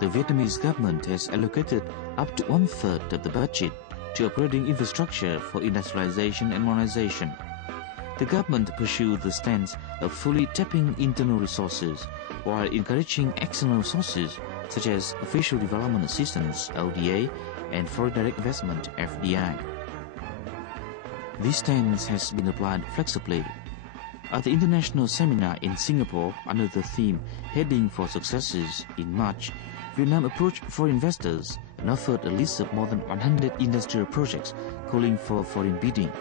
the Vietnamese government has allocated up to one-third of the budget to upgrading infrastructure for industrialization and modernization. The government pursued the stance of fully tapping internal resources while encouraging external sources such as official development assistance (ODA) and foreign direct investment (FDI). This stance has been applied flexibly. At the international seminar in Singapore under the theme Heading for Successes in March, Vietnam approached foreign investors and offered a list of more than 100 industrial projects calling for foreign bidding.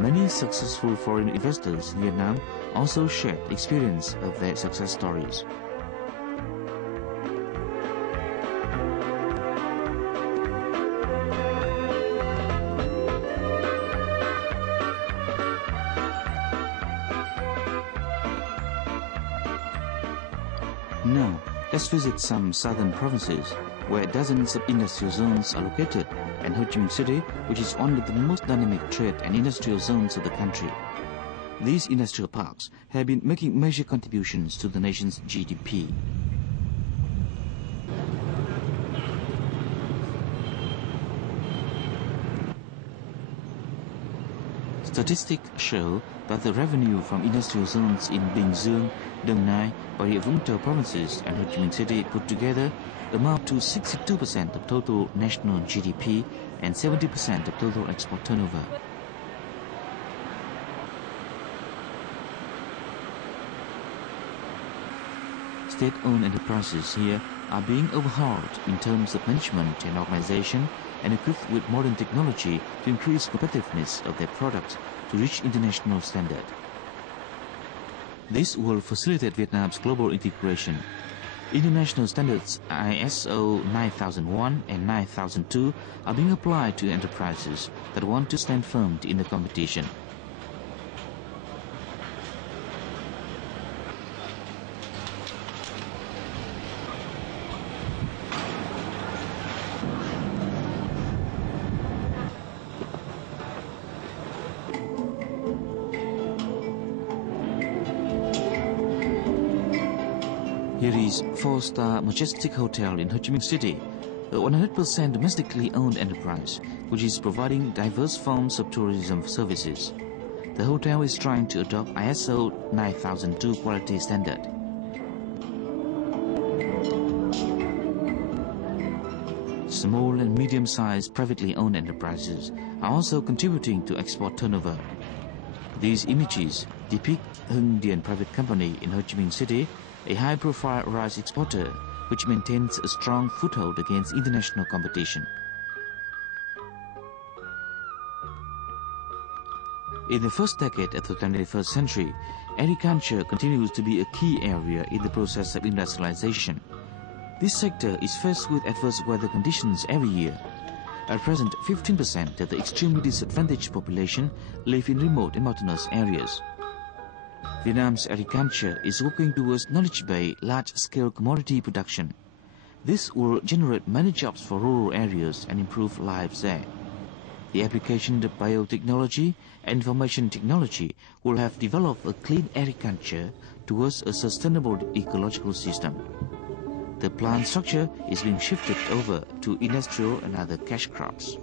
Many successful foreign investors in Vietnam also shared experience of their success stories. Now, let's visit some southern provinces where dozens of industrial zones are located, and Ho Chi Minh City, which is one of the most dynamic trade and industrial zones of the country. These industrial parks have been making major contributions to the nation's GDP. Statistics show that the revenue from industrial zones in Bình Dương, Đồng Nai, Bà Rịa Vũng Tàu provinces and Ho Chi Minh City put together amount to 62% of total national GDP and 70% of total export turnover. State-owned enterprises here are being overhauled in terms of management and organization and equipped with modern technology to increase competitiveness of their products to reach international standard. This will facilitate Vietnam's global integration. International standards ISO 9001 and 9002 are being applied to enterprises that want to stand firm in the competition. Here is 4-star Majestic Hotel in Ho Chi Minh City, a 100% domestically owned enterprise, which is providing diverse forms of tourism services. The hotel is trying to adopt ISO 9002 quality standard. Small and medium-sized privately owned enterprises are also contributing to export turnover. These images depict Hưng Dien Private Company in Ho Chi Minh City, a high-profile rice exporter which maintains a strong foothold against international competition. In the first decade of the 21st century, agriculture continues to be a key area in the process of industrialization. This sector is faced with adverse weather conditions every year. At present, 15% of the extremely disadvantaged population live in remote and mountainous areas. Vietnam's agriculture is working towards knowledge-based, large-scale commodity production. This will generate many jobs for rural areas and improve lives there. The application of biotechnology and information technology will have developed a clean agriculture towards a sustainable ecological system. The plant structure is being shifted over to industrial and other cash crops.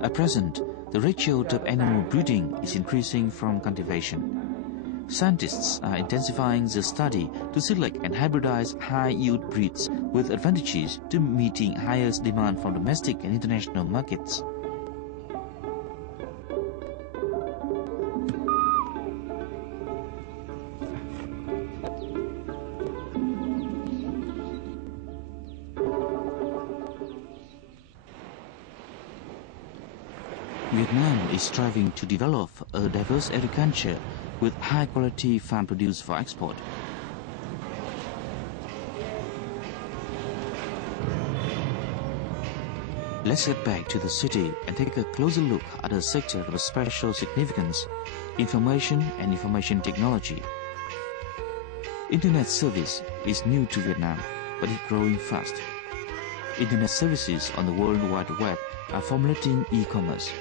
At present, the ratio of animal breeding is increasing from cultivation. Scientists are intensifying the study to select and hybridize high-yield breeds with advantages to meeting highest demand from domestic and international markets. Vietnam is striving to develop a diverse agriculture with high-quality farm produce for export. Let's get back to the city and take a closer look at a sector of special significance, information and information technology. Internet service is new to Vietnam, but it's growing fast. Internet services on the World Wide Web are formulating e-commerce.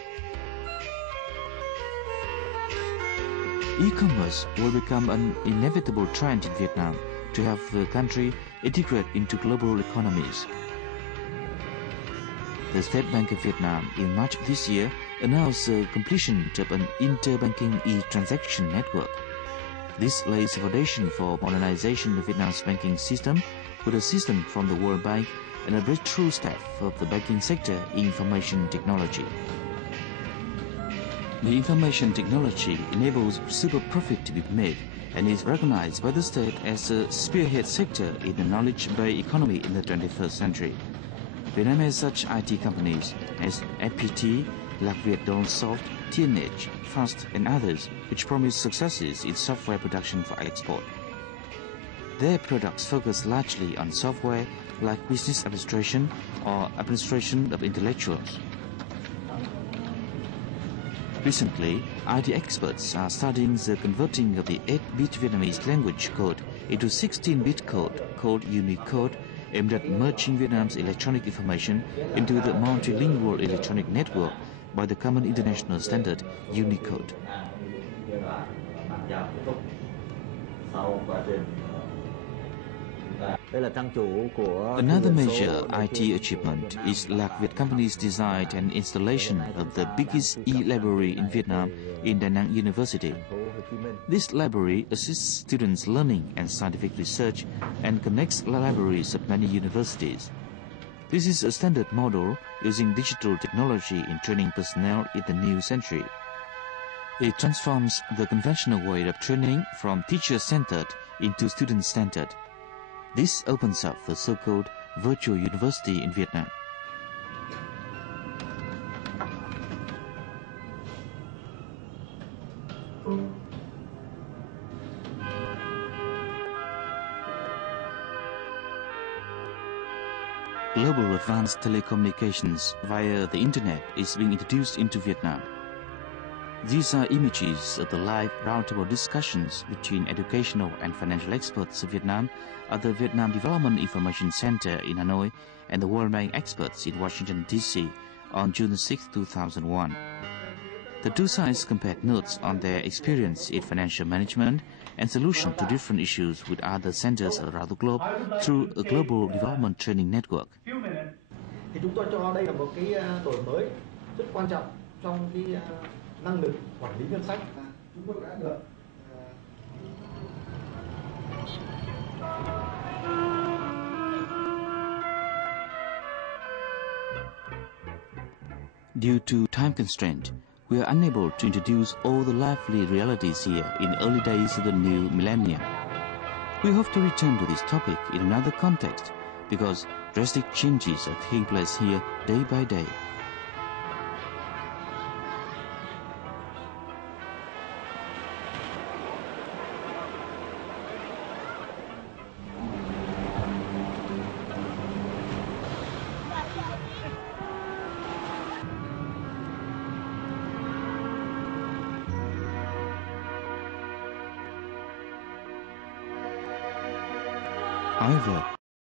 E-commerce will become an inevitable trend in Vietnam to have the country integrate into global economies. The State Bank of Vietnam in March this year announced the completion of an interbanking e-transaction network. This lays the foundation for modernization of Vietnam's banking system with assistance from the World Bank and a breakthrough step of the banking sector in information technology. The information technology enables super profit to be made and is recognized by the state as a spearhead sector in the knowledge-based economy in the 21st century. Vietnam has such IT companies as FPT, Lạc Việt Soft, TNH, Fast and others which promise successes in software production for export. Their products focus largely on software like business administration or administration of intellectuals. Recently, IT experts are studying the converting of the 8-bit Vietnamese language code into 16-bit code called Unicode, aimed at merging Vietnam's electronic information into the multilingual electronic network by the common international standard Unicode. Another major IT achievement is Lạc Việt Company's design and installation of the biggest e-library in Vietnam in Da Nang University. This library assists students' learning and scientific research and connects libraries of many universities. This is a standard model using digital technology in training personnel in the new century. It transforms the conventional way of training from teacher-centered into student-centered. This opens up the so-called virtual university in Vietnam. Global advanced telecommunications via the internet is being introduced into Vietnam. These are images of the live roundtable discussions between educational and financial experts of Vietnam at the Vietnam Development Information Center in Hanoi and the World Bank experts in Washington, D.C. on June 6, 2001. The two sides compared notes on their experience in financial management and solution to different issues with other centers around the globe through a global development training network. Thì chúng tôi cho đây là một cái đổi mới rất quan trọng trong cái năng lực quản lý ngân sách. Chúng tôi đã được Due to time constraint, we are unable to introduce all the lively realities here in the early days of the new millennium. We hope to return to this topic in another context because drastic changes are taking place here day by day. However,